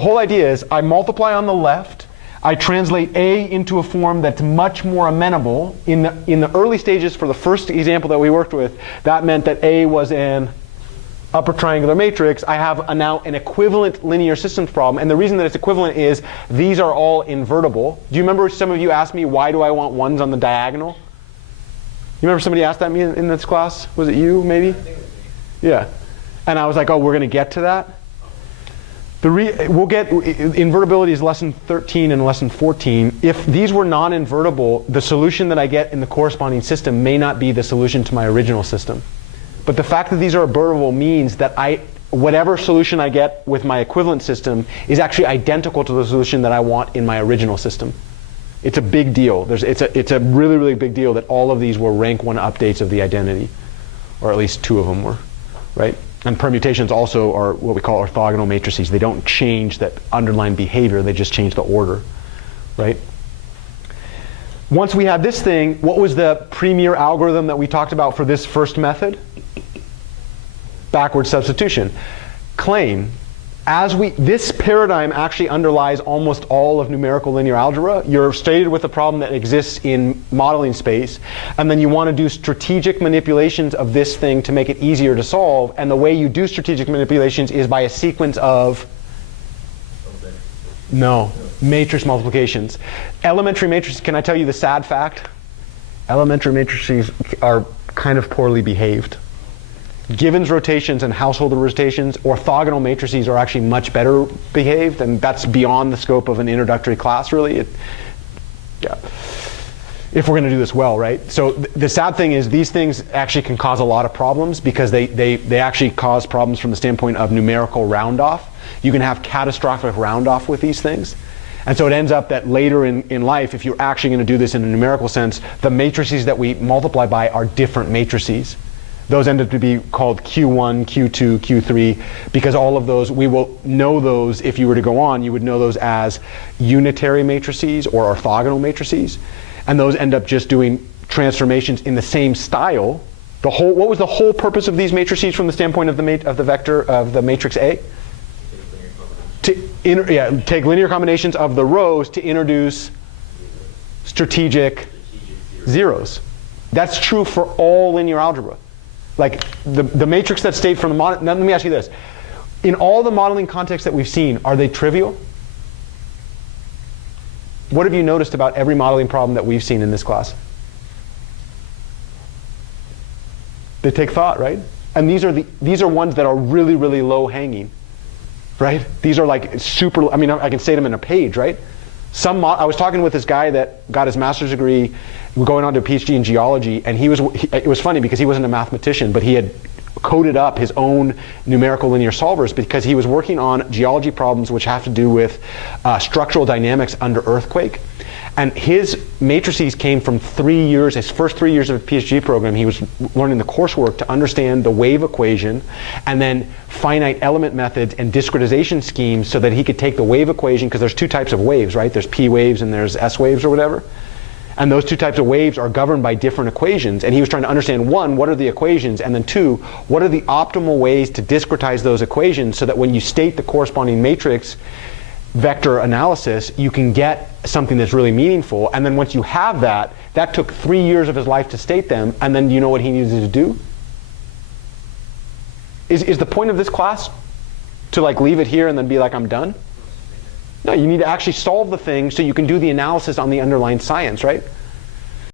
the whole idea is I multiply on the left, I translate A into a form that's much more amenable. In the early stages for the first example that we worked with, that meant that A was an upper triangular matrix. I have now an equivalent linear systems problem. And the reason that it's equivalent is these are all invertible. Do you remember some of you asked me, why do I want ones on the diagonal? You remember somebody asked that me in this class? Was it you, maybe? I think it was me. Yeah. And I was like, oh, we're going to get to that? We'll get invertibility is lesson 13 and lesson 14. If these were non-invertible, the solution that I get in the corresponding system may not be the solution to my original system. But the fact that these are invertible means that whatever solution I get with my equivalent system is actually identical to the solution that I want in my original system. It's a big deal. It's a really, really big deal that all of these were rank 1 updates of the identity, or at least 2 of them were, right? And permutations also are what we call orthogonal matrices. They don't change that underlying behavior, they just change the order, right? Once we had this thing, what was the premier algorithm that we talked about for this first method? Backward substitution. Claim, this paradigm actually underlies almost all of numerical linear algebra. You're stated with a problem that exists in modeling space, and then you want to do strategic manipulations of this thing to make it easier to solve. And the way you do strategic manipulations is by a sequence of matrix multiplications. Elementary matrices, can I tell you the sad fact? Elementary matrices are kind of poorly behaved. Givens rotations and householder rotations, orthogonal matrices are actually much better behaved, and that's beyond the scope of an introductory class, really. Yeah. If we're going to do this well, right? So the sad thing is these things actually can cause a lot of problems because they actually cause problems from the standpoint of numerical round-off. You can have catastrophic round-off with these things. And so it ends up that later in life, if you're actually going to do this in a numerical sense, the matrices that we multiply by are different matrices. Those end up to be called Q1, Q2, Q3, because all of those, we will know those, if you were to go on, you would know those as unitary matrices or orthogonal matrices. And those end up just doing transformations in the same style. What was the whole purpose of these matrices from the standpoint of the vector of the matrix A? Take linear combinations of the rows to introduce strategic zeros. That's true for all linear algebra. Like the matrix that state from the model. Now let me ask you this. In all the modeling contexts that we've seen, are they trivial? What have you noticed about every modeling problem that we've seen in this class? They take thought, right? And these are ones that are really, really low hanging, right? These are like super, I mean, I can state them in a page, right? I was talking with this guy that got his master's degree, going on to a PhD in geology, and it was funny because he wasn't a mathematician, but he had coded up his own numerical linear solvers because he was working on geology problems which have to do with structural dynamics under earthquake. And his matrices came from his first 3 years of a PhD program. He was learning the coursework to understand the wave equation and then finite element methods and discretization schemes so that he could take the wave equation, because there's 2 types of waves, right? There's P waves and there's S waves or whatever. And those 2 types of waves are governed by different equations. And he was trying to understand, 1, what are the equations? And then 2, what are the optimal ways to discretize those equations so that when you state the corresponding matrix vector analysis, you can get something that's really meaningful. And then once you have that took 3 years of his life to state them. And then you know what he needed to do? Is the point of this class to like leave it here and then be like, I'm done? No, you need to actually solve the thing so you can do the analysis on the underlying science, right?